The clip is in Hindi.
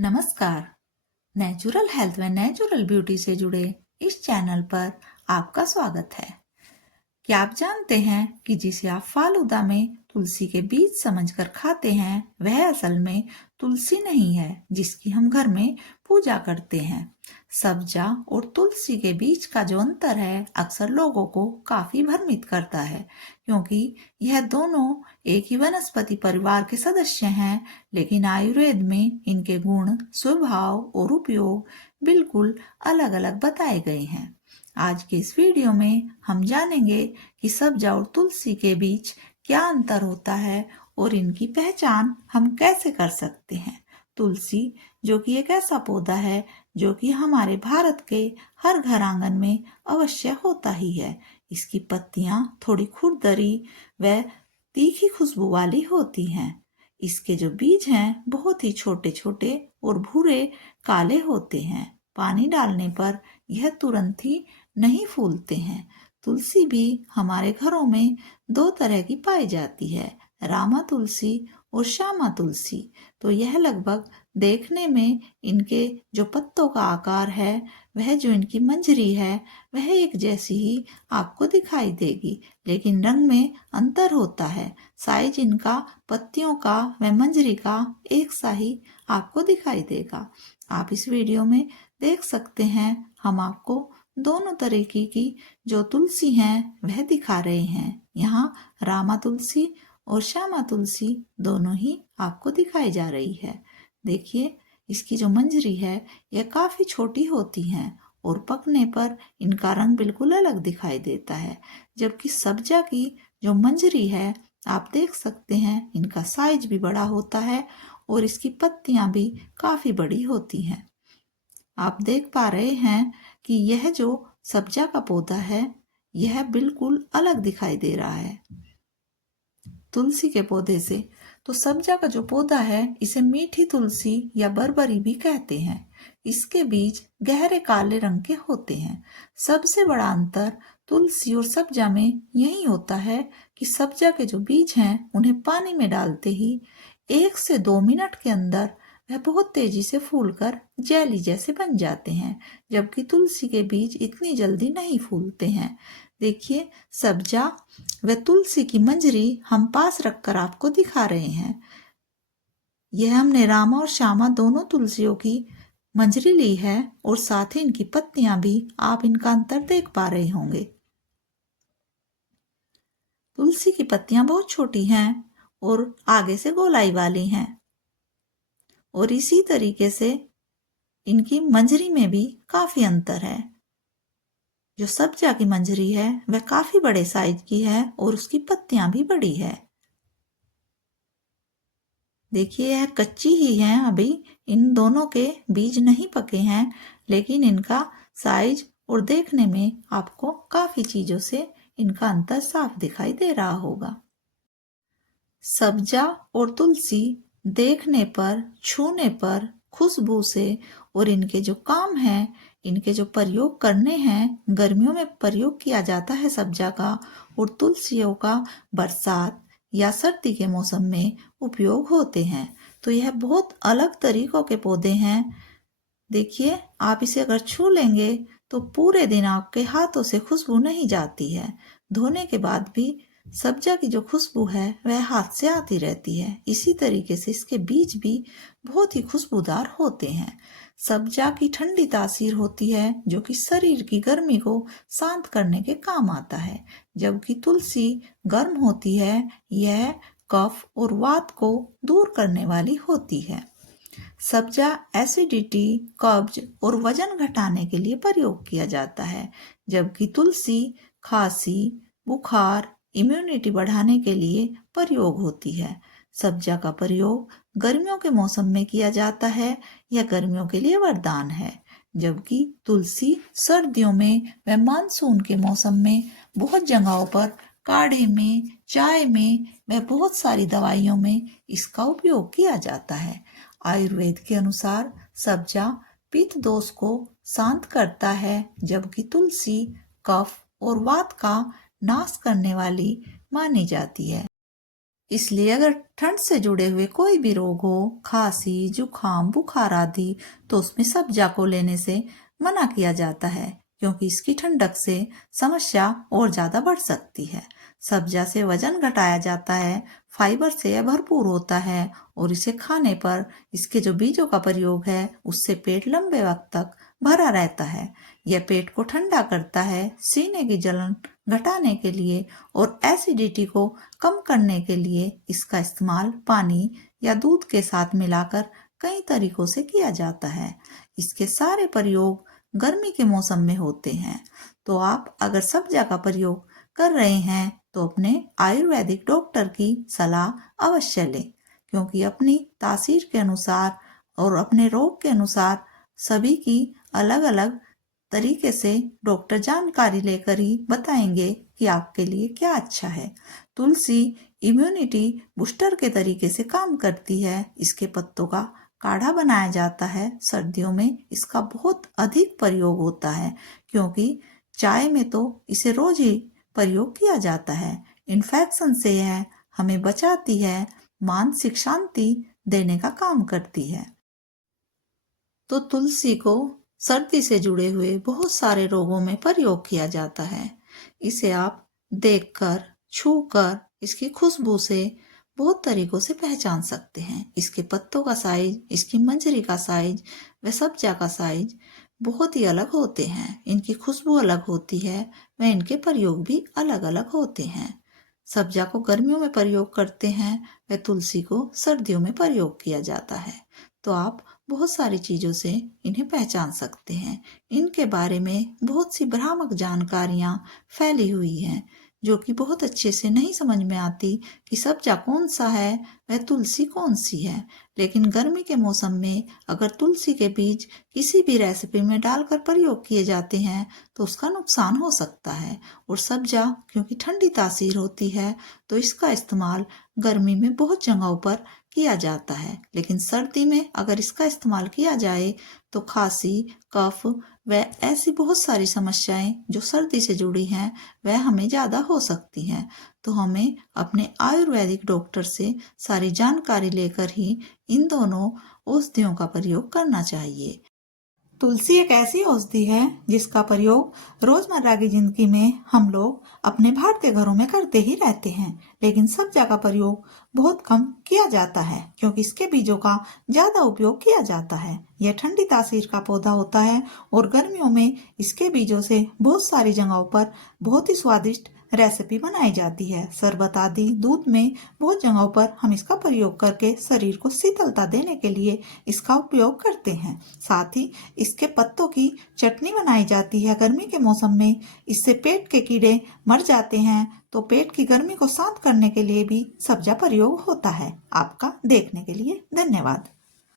नमस्कार। नेचुरल हेल्थ व नेचुरल ब्यूटी से जुड़े इस चैनल पर आपका स्वागत है। क्या आप जानते हैं कि जिसे आप फालूदा में तुलसी के बीज समझकर खाते हैं वह असल में तुलसी नहीं है जिसकी हम घर में पूजा करते हैं। सब्जा और तुलसी के बीच का जो अंतर है अक्सर लोगों को काफी भ्रमित करता है, क्योंकि यह दोनों एक ही वनस्पति परिवार के सदस्य हैं, लेकिन आयुर्वेद में इनके गुण, स्वभाव और उपयोग बिल्कुल अलग अलग बताए गए हैं। आज के इस वीडियो में हम जानेंगे कि सब्जा और तुलसी के बीच क्या अंतर होता है और इनकी पहचान हम कैसे कर सकते हैं। तुलसी जो कि एक ऐसा पौधा है जो कि हमारे भारत के हर घर आंगन में अवश्य होता ही है। इसकी पत्तियां थोड़ी खुरदरी व तीखी खुशबू वाली होती हैं। इसके जो बीज हैं बहुत ही छोटे छोटे और भूरे काले होते हैं। पानी डालने पर यह तुरंत ही नहीं फूलते हैं। तुलसी भी हमारे घरों में दो तरह की पाई जाती है, रामा तुलसी और श्यामा तुलसी। तो यह लगभग देखने में इनके जो पत्तों का आकार है, वह जो इनकी मंजरी है वह एक जैसी ही आपको दिखाई देगी, लेकिन रंग में अंतर होता है। साइज इनका पत्तियों का व मंजरी का एक सा ही आपको दिखाई देगा। आप इस वीडियो में देख सकते हैं, हम आपको दोनों तरीके की जो तुलसी हैं वह दिखा रहे हैं। यहाँ रामा तुलसी और श्यामा तुलसी दोनों ही आपको दिखाई जा रही है। देखिए, इसकी जो मंजरी है यह काफी छोटी होती हैं और पकने पर इनका रंग बिल्कुल अलग दिखाई देता है। जबकि सब्जा की जो मंजरी है आप देख सकते हैं, इनका साइज भी बड़ा होता है और इसकी पत्तियां भी काफी बड़ी होती हैं। आप देख पा रहे हैं कि यह जो सब्जा का पौधा है यह बिल्कुल अलग दिखाई दे रहा है तुलसी के पौधे से। तो सब्जा का जो पौधा है इसे मीठी तुलसी या बरबरी भी कहते हैं। इसके बीज गहरे काले रंग के होते हैं। सबसे बड़ा अंतर तुलसी और सब्जा में यही होता है कि सब्जा के जो बीज हैं उन्हें पानी में डालते ही 1 से 2 मिनट के अंदर वह बहुत तेजी से फूलकर जेली जैसे बन जाते हैं, जबकि तुलसी के बीज इतनी जल्दी नहीं फूलते हैं। देखिए, सब्जा व तुलसी की मंजरी हम पास रखकर आपको दिखा रहे हैं। यह हमने रामा और श्यामा दोनों तुलसियों की मंजरी ली है और साथ ही इनकी पत्तियां भी आप इनका अंतर देख पा रहे होंगे। तुलसी की पत्तियां बहुत छोटी हैं और आगे से गोलाई वाली हैं और इसी तरीके से इनकी मंजरी में भी काफी अंतर है। जो सब्जा की मंजरी है वह काफी बड़े साइज की है और उसकी पत्तियां भी बड़ी है। देखिए, यह कच्ची ही है, अभी इन दोनों के बीज नहीं पके हैं, लेकिन इनका साइज और देखने में आपको काफी चीजों से इनका अंतर साफ दिखाई दे रहा होगा। सब्जा और तुलसी देखने पर, छूने पर, खुशबू से और इनके जो काम है, इनके जो प्रयोग करने हैं, गर्मियों में प्रयोग किया जाता है सब्जा का, और तुलसियों का बरसात या सर्दी के मौसम में उपयोग होते हैं। तो यह बहुत अलग तरीकों के पौधे हैं। देखिए, आप इसे अगर छू लेंगे तो पूरे दिन आपके हाथों से खुशबू नहीं जाती है। धोने के बाद भी सब्जा की जो खुशबू है वह हाथ से आती रहती है। इसी तरीके से इसके बीज भी बहुत ही खुशबूदार होते हैं। सब्जा की ठंडी तासीर होती है जो कि शरीर की गर्मी को शांत करने के काम आता है, जबकि तुलसी गर्म होती है। यह कफ और वात को दूर करने वाली होती है। सब्जा एसिडिटी, कब्ज और वजन घटाने के लिए प्रयोग किया जाता है, जबकि तुलसी खांसी, बुखार, इम्यूनिटी बढ़ाने के लिए प्रयोग होती है। सब्जा का प्रयोग गर्मियों के मौसम में किया जाता है, यह गर्मियों के लिए वरदान है, जबकि तुलसी सर्दियों में व मानसून के मौसम में बहुत जगहों पर काढ़े में, चाय में व बहुत सारी दवाइयों में इसका उपयोग किया जाता है। आयुर्वेद के अनुसार सब्जा पित्त दोष को शांत करता है, जबकि तुलसी कफ और वात का नाश करने वाली मानी जाती है। इसलिए अगर ठंड से जुड़े हुए कोई भी रोग हो, खांसी, जुकाम, बुखार आदि, तो उसमें सब्जा को लेने से मना किया जाता है, क्योंकि इसकी ठंडक से समस्या और ज्यादा बढ़ सकती है। सब्जा से वजन घटाया जाता है, फाइबर से यह भरपूर होता है और इसे खाने पर इसके जो बीजों का प्रयोग है उससे पेट लंबे वक्त तक भरा रहता है। यह पेट को ठंडा करता है, सीने की जलन घटाने के लिए और एसिडिटी को कम करने के लिए इसका इस्तेमाल पानी या दूध के साथ मिलाकर कई तरीकों से किया जाता है। इसके सारे प्रयोग गर्मी के मौसम में होते हैं। तो आप अगर सब्जा का प्रयोग कर रहे हैं तो अपने आयुर्वेदिक डॉक्टर की सलाह अवश्य लें, क्योंकि अपनी तासीर के अनुसार और अपने रोग के अनुसार सभी की अलग अलग तरीके से डॉक्टर जानकारी लेकर ही बताएंगे कि आपके लिए क्या अच्छा है। तुलसी इम्यूनिटी बूस्टर के तरीके से काम करती है। इसके पत्तों का काढ़ा बनाया जाता है। सर्दियों में इसका बहुत अधिक प्रयोग होता है, क्योंकि चाय में तो इसे रोज ही प्रयोग किया जाता है। इन्फेक्शन से यह हमें बचाती है, मानसिक शांति देने का काम करती है। तो तुलसी को सर्दी से जुड़े हुए बहुत सारे रोगों में प्रयोग किया जाता है। इसे आप देखकर, छूकर, इसकी खुशबू से बहुत तरीकों से पहचान सकते हैं। इसके पत्तों का साइज, इसकी मंजरी का साइज व सब्जा का साइज बहुत ही अलग होते हैं। इनकी खुशबू अलग होती है व इनके प्रयोग भी अलग अलग होते हैं। सब्जा को गर्मियों में प्रयोग करते हैं व तुलसी को सर्दियों में प्रयोग किया जाता है। तो आप बहुत सारी चीजों से इन्हें पहचान सकते हैं। इनके बारे में बहुत सी भ्रामक जानकारियां फैली हुई हैं, जो कि बहुत अच्छे से नहीं समझ में आती कि सब्जा कौन सा है वह तुलसी कौन सी है। लेकिन गर्मी के मौसम में अगर तुलसी के बीज किसी भी रेसिपी में डालकर प्रयोग किए जाते हैं तो उसका नुकसान हो सकता है। और सब्जा क्योंकि ठंडी तासीर होती है तो इसका इस्तेमाल गर्मी में बहुत जगहों पर किया जाता है। लेकिन सर्दी में अगर इसका इस्तेमाल किया जाए तो खांसी, कफ व ऐसी बहुत सारी समस्याएं जो सर्दी से जुड़ी हैं वह हमें ज्यादा हो सकती हैं। तो हमें अपने आयुर्वेदिक डॉक्टर से सारी जानकारी लेकर ही इन दोनों औषधियों का प्रयोग करना चाहिए। तुलसी एक ऐसी औषधि है जिसका प्रयोग रोजमर्रा की जिंदगी में हम लोग अपने भारतीय घरों में करते ही रहते हैं, लेकिन सब्जा का प्रयोग बहुत कम किया जाता है, क्योंकि इसके बीजों का ज्यादा उपयोग किया जाता है। यह ठंडी तासीर का पौधा होता है और गर्मियों में इसके बीजों से बहुत सारी जगहों पर बहुत ही स्वादिष्ट रेसिपी बनाई जाती है। शरबत आदि दूध में बहुत जगहों पर हम इसका प्रयोग करके शरीर को शीतलता देने के लिए इसका उपयोग करते हैं। साथ ही इसके पत्तों की चटनी बनाई जाती है गर्मी के मौसम में। इससे पेट के कीड़े मर जाते हैं, तो पेट की गर्मी को शांत करने के लिए भी सब्जा प्रयोग होता है। आपका देखने के लिए धन्यवाद।